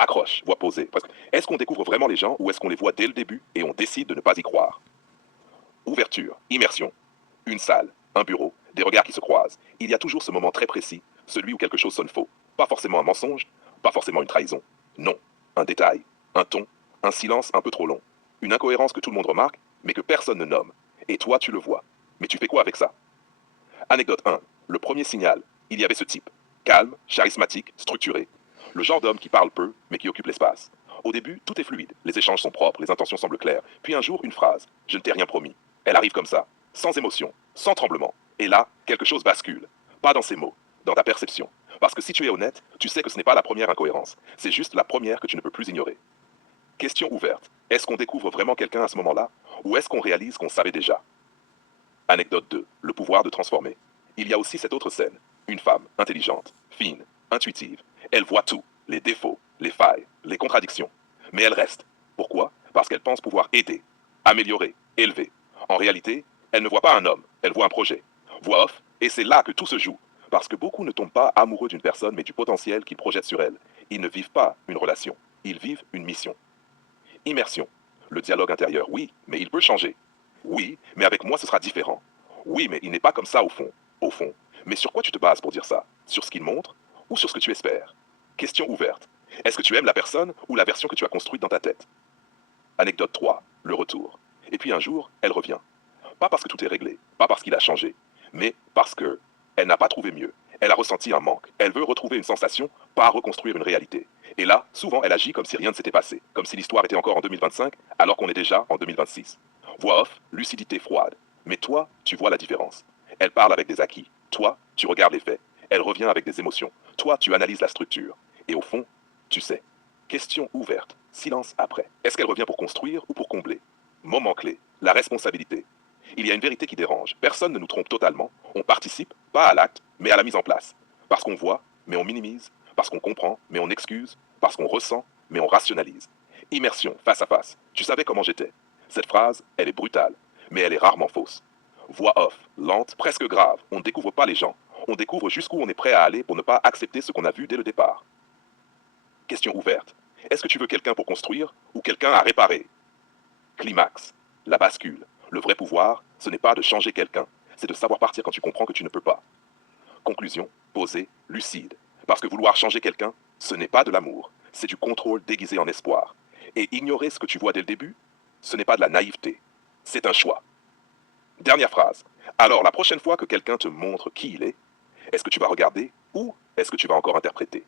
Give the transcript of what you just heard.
Accroche, voix posée. Parce que est-ce qu'on découvre vraiment les gens ou est-ce qu'on les voit dès le début et on décide de ne pas y croire? Ouverture, immersion, une salle, un bureau, des regards qui se croisent. Il y a toujours ce moment très précis, celui où quelque chose sonne faux. Pas forcément un mensonge, pas forcément une trahison. Non, un détail, un ton, un silence un peu trop long. Une incohérence que tout le monde remarque, mais que personne ne nomme. Et toi, tu le vois. Mais tu fais quoi avec ça? Anecdote 1. Le premier signal, il y avait ce type. Calme, charismatique, structuré. Le genre d'homme qui parle peu, mais qui occupe l'espace. Au début, tout est fluide, les échanges sont propres, les intentions semblent claires. Puis un jour, une phrase. Je ne t'ai rien promis. Elle arrive comme ça, sans émotion, sans tremblement. Et là, quelque chose bascule. Pas dans ses mots, dans ta perception. Parce que si tu es honnête, tu sais que ce n'est pas la première incohérence. C'est juste la première que tu ne peux plus ignorer. Question ouverte. Est-ce qu'on découvre vraiment quelqu'un à ce moment-là? Ou est-ce qu'on réalise qu'on savait déjà? Anecdote 2. Le pouvoir de transformer. Il y a aussi cette autre scène. Une femme, intelligente, fine, intuitive. Elle voit tout, les défauts, les failles, les contradictions. Mais elle reste. Pourquoi? Parce qu'elle pense pouvoir aider, améliorer, élever. En réalité, elle ne voit pas un homme, elle voit un projet. Voix off, et c'est là que tout se joue. Parce que beaucoup ne tombent pas amoureux d'une personne, mais du potentiel qu'ils projettent sur elle. Ils ne vivent pas une relation, ils vivent une mission. Immersion. Le dialogue intérieur, oui, mais il peut changer. Oui, mais avec moi, ce sera différent. Oui, mais il n'est pas comme ça au fond. Au fond. Mais sur quoi tu te bases pour dire ça? Sur ce qu'il montre ou sur ce que tu espères? Question ouverte. Est-ce que tu aimes la personne ou la version que tu as construite dans ta tête? Anecdote 3. Le retour. Et puis un jour, elle revient. Pas parce que tout est réglé, pas parce qu'il a changé, mais parce que elle n'a pas trouvé mieux. Elle a ressenti un manque. Elle veut retrouver une sensation, pas reconstruire une réalité. Et là, souvent, elle agit comme si rien ne s'était passé, comme si l'histoire était encore en 2025, alors qu'on est déjà en 2026. Voix off, lucidité froide. Mais toi, tu vois la différence. Elle parle avec des acquis. Toi, tu regardes les faits. Elle revient avec des émotions. Toi, tu analyses la structure. Et au fond, tu sais. Question ouverte. Silence après. Est-ce qu'elle revient pour construire ou pour combler? Moment clé. La responsabilité. Il y a une vérité qui dérange. Personne ne nous trompe totalement. On participe, pas à l'acte, mais à la mise en place. Parce qu'on voit, mais on minimise. Parce qu'on comprend, mais on excuse. Parce qu'on ressent, mais on rationalise. Immersion, face à face. Tu savais comment j'étais. Cette phrase, elle est brutale, mais elle est rarement fausse. Voix off, lente, presque grave. On ne découvre pas les gens. On découvre jusqu'où on est prêt à aller pour ne pas accepter ce qu'on a vu dès le départ. Question ouverte. Est-ce que tu veux quelqu'un pour construire ou quelqu'un à réparer? Climax, la bascule. Le vrai pouvoir, ce n'est pas de changer quelqu'un, c'est de savoir partir quand tu comprends que tu ne peux pas. Conclusion, posée, lucide. Parce que vouloir changer quelqu'un, ce n'est pas de l'amour, c'est du contrôle déguisé en espoir. Et ignorer ce que tu vois dès le début, ce n'est pas de la naïveté, c'est un choix. Dernière phrase. Alors, la prochaine fois que quelqu'un te montre qui il est-ce que tu vas regarder ou est-ce que tu vas encore interpréter?